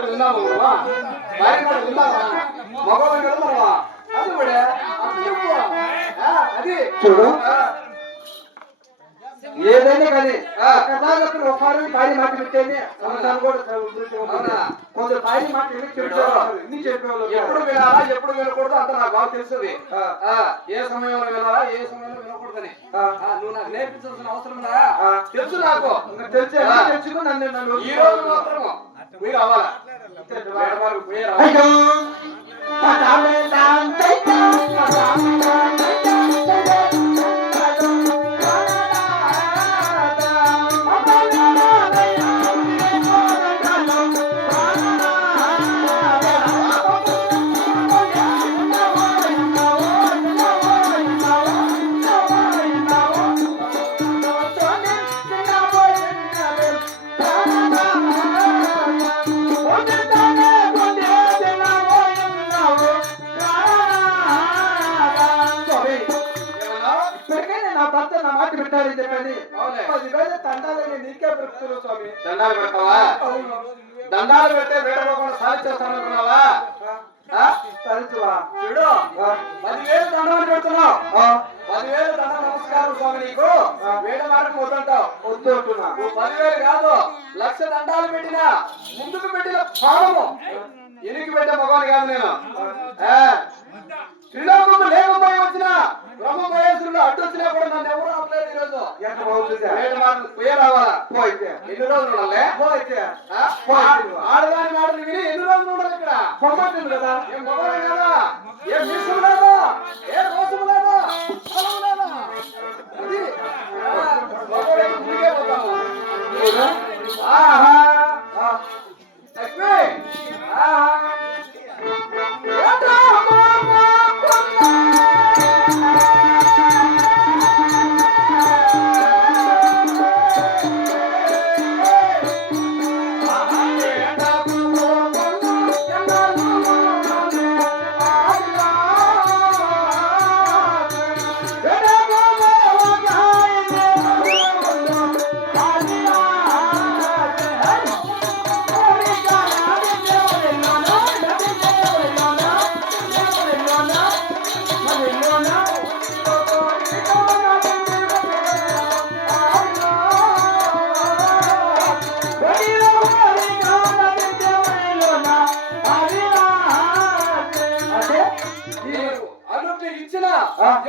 మాట విన్నాము భార్య మాట విన్నావా మగవాళ్ళని కదా మనవా అది కూడా అది చూడు ఏదైనా కానీ కథాగతులు ఒకసారి భార్య మాట వింటేనే సంవత్సరం కూడా కొంచెం భార్య మాట చెప్పేవాళ్ళు ఎప్పుడు వినాలా ఎప్పుడు వినకూడదు అంత నాకు బాగా తెలుస్తుంది ఏ సమయంలో వినాలా ఏ సమయంలో వినకూడదని నువ్వు నాకు నేర్పించాల్సిన అవసరం తెలుసు నాకు తెలుసు నన్ను ఈ రోజు మాత్రం మీరు రావాలా దండాలు పెడతావా దండాలు పెట్టే వేడకుండా సాధి చేస్తాననుకున్నావా చూడు 10,000 దండాలు పెడుతున్నావు 10,000 దండ నమస్కారం స్వామి నీకు వేడ మార్గం వద్దంటావు వద్దు 10,000 కాదు 1,00,000 దండాలు పెట్టినా ముందుకు పెట్టిన పాలము ఎనికి పెట్టే మగవాని కాదు నేను శ్రీలోకము లేకపోయి వచ్చిన బ్రహ్మ మహేశ్వరుడు అడ్డు వచ్చినా కూడా నన్ను ఎవరు ఆపలేదు ఈరోజు పోయే రావాలా ఎన్ని రోజులు ఉండాలి ఆడదాని మాటలు విని ఎన్ని రోజులు ఉండాలి ఇక్కడ పొమ్మంటుంది కదా ఏం మగవాడు కదా ఏం విషయం లేదా ఏ రోజు లేదా ఫలం లేదా అది మగవాడు ముందుకే పోతాము లక్ష్మి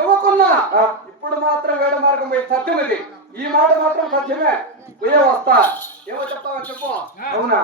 ఇవ్వకున్నా ఇప్పుడు మాత్రం వేడ మార్గం పోయి సత్యమిది ఈ మాట మాత్రం సత్యమే పోయే వస్తా ఏమో చెప్తావా చెప్పు అవునా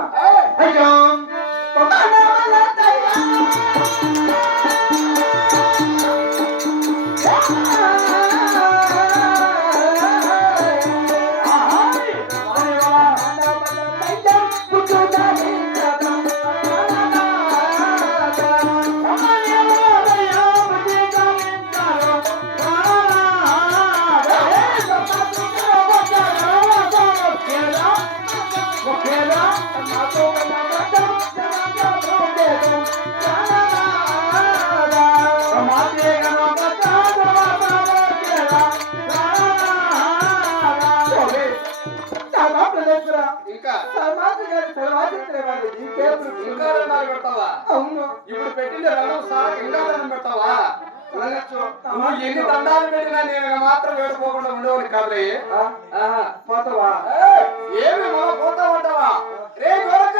ఇప్పుడు పెట్టిన ఇంకా పెడతావా నువ్వు ఎన్ని దండాలు పెట్టినా నేను మాత్రం వేడుకోకుండా ఉండేవాడిని కాదు పోతావా ఏమి మనం పోతామంటావా రే గోరక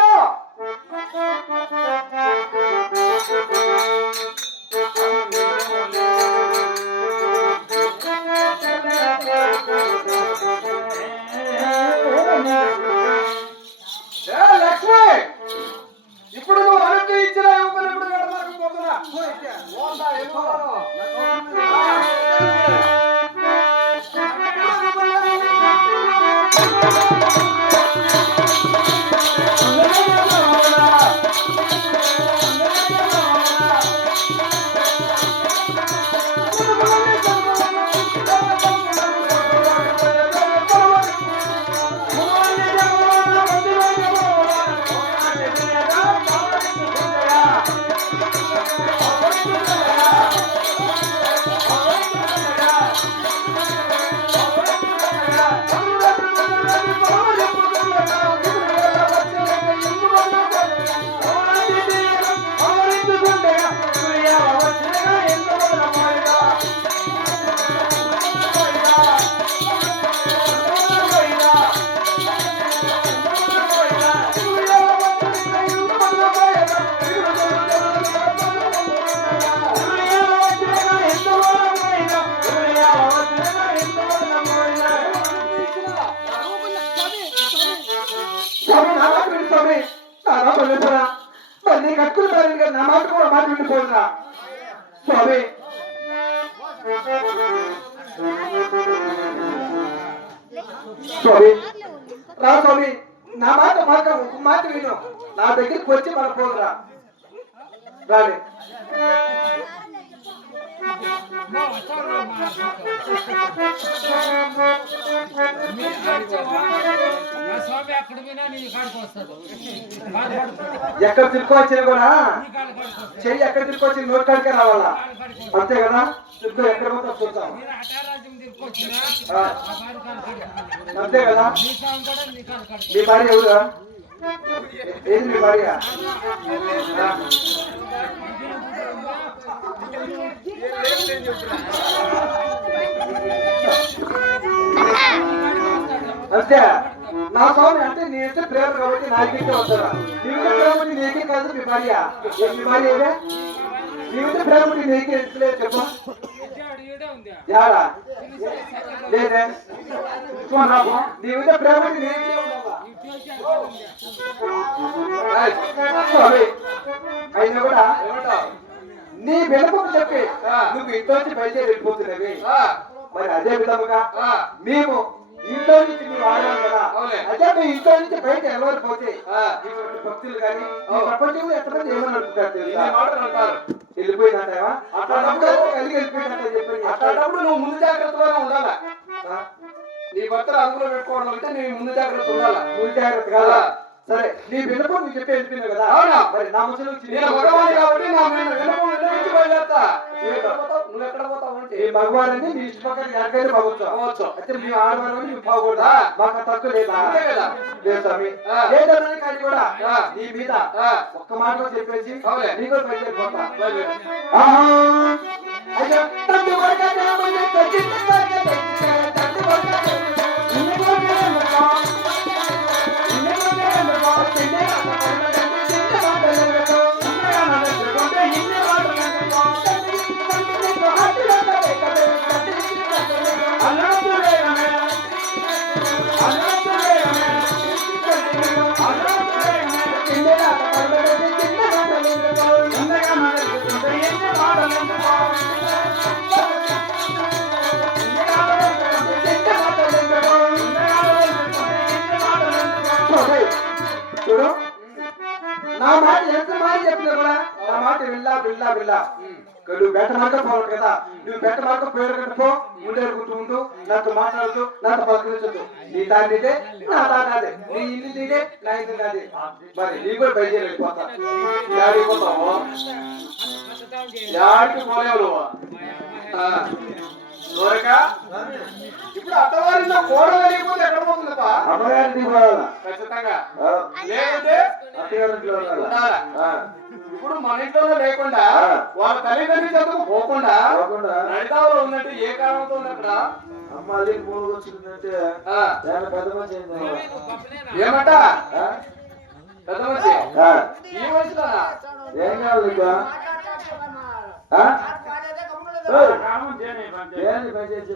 లక్ష్మి ఇప్పుడు నువ్వు అనుకు ఇచ్చిన ఇప్పుడు వేడమార్గం పోతున్నా Come on, స్వామి నా మాట విని స్వామి నా పల్లెపరా మరి నీ కట్టుకుని మరి నా మాట కూడా మాట వినిపోదురా స్వామి స్వామి రా స్వామి నా మాట విను నా దగ్గరికి వచ్చి మన పోదురా రాలే ఎక్కడ తిరుక్కొచ్చినా కూడా చెయ్యి ఎక్కడ తిరుక్కొచ్చి నోట్ కాడికే రావాలా అంతే కదా తిరుగు ఎక్కడ పోతా చూద్దాం అంతే కదా మీ భార్య ఎవరు ఏది మీ భార్య అంతే నా స్వామి అంటే నేనైతే ప్రేమ కాబట్టి నాకే వస్తారా నీకు ప్రేమ నీకే కాదు మీ భార్య మీ భార్య ఏదే నీకు ప్రేమ నీకే ఎంతలేదు చెప్పు లేదే నీకు ప్రేమ నీకే అయినా కూడా నీ వెనుకకు చెప్పి నువ్వు ఇంట్లో నుంచి బయలుదేరి వెళ్ళిపోతున్నవి మరి అదే విధముగా మేము ఇంట్లో నుంచి నువ్వు ఆడాలి కదా అదే మీ ఇంట్లో నుంచి బయట వెళ్ళకపోతే భక్తులు కానీ ప్రపంచంలో ఎంతమంది ఏమని అనుకుంటారు వెళ్ళిపోయినట్టేవా అట్లాంటప్పుడు కలిగి వెళ్ళిపోయినట్టే చెప్పి అట్లాంటప్పుడు నువ్వు ముందు జాగ్రత్తలోనే ఉండాలా నీ భర్తలు అందులో పెట్టుకోవడం అంటే నీ ముందు జాగ్రత్త ఉండాలా ముందు జాగ్రత్త కదా సరే నీ వినపం నువ్వు చెప్పి వెళ్ళిపోయినావు కదా అవునా మరి నా ముసలి కాబట్టి నా వినపం నుంచి బయలుదేరుతా నువ్వు ఎక్కడ పోతావు అంటే ఈ మగవారిని నీ ఇష్ట పక్కన ఎక్కడైనా బాగొచ్చు అయితే మీ ఆడవారిని నువ్వు బాగోడా మాకు తక్కువ లేదా లేదు స్వామి లేదన్నా కానీ కూడా నీ మీద ఒక్క మాట చెప్పేసి నీ కూడా బయలుదేరిపోతా చూడు నా మాట ఎంత మాట చెప్పినా కూడా నా మాట విల్లా నువ్వు బెట్ట మాట పోవాలి కదా నువ్వు బెట్ట మాట పోయేటట్టు పో ముందు నాతో మాట్లాడుతూ నాతో పలకరించదు నీ దానిదే నా దాదే నీ ఇల్లు నీదే నా ఇల్లు నాదే మరి నీ కూడా బయలుదేరి వెళ్ళిపోతా ఆడిపోతావు ఆడికి పోలేవు ఇప్పుడు అత్తవారిలో కోడలు లేకపోతే ఎక్కడ పోతుందప్పా అమ్మగారింటికి పోవాలా ఖచ్చితంగా లేదంటే అత్తగారింట్లో ఇప్పుడు మన ఇంట్లోనే లేకుండా వాళ్ళ తల్లిదండ్రులు చదువు పోకుండా నడితావులో ఉందంటే ఏ కారణంతో ఉంది అక్కడ అమ్మ అది పూలు వచ్చిందంటే పెద్ద మనిషి ఏమంట పెద్ద మనిషి ఈ వయసులో ఏం కావాలి పని చేసి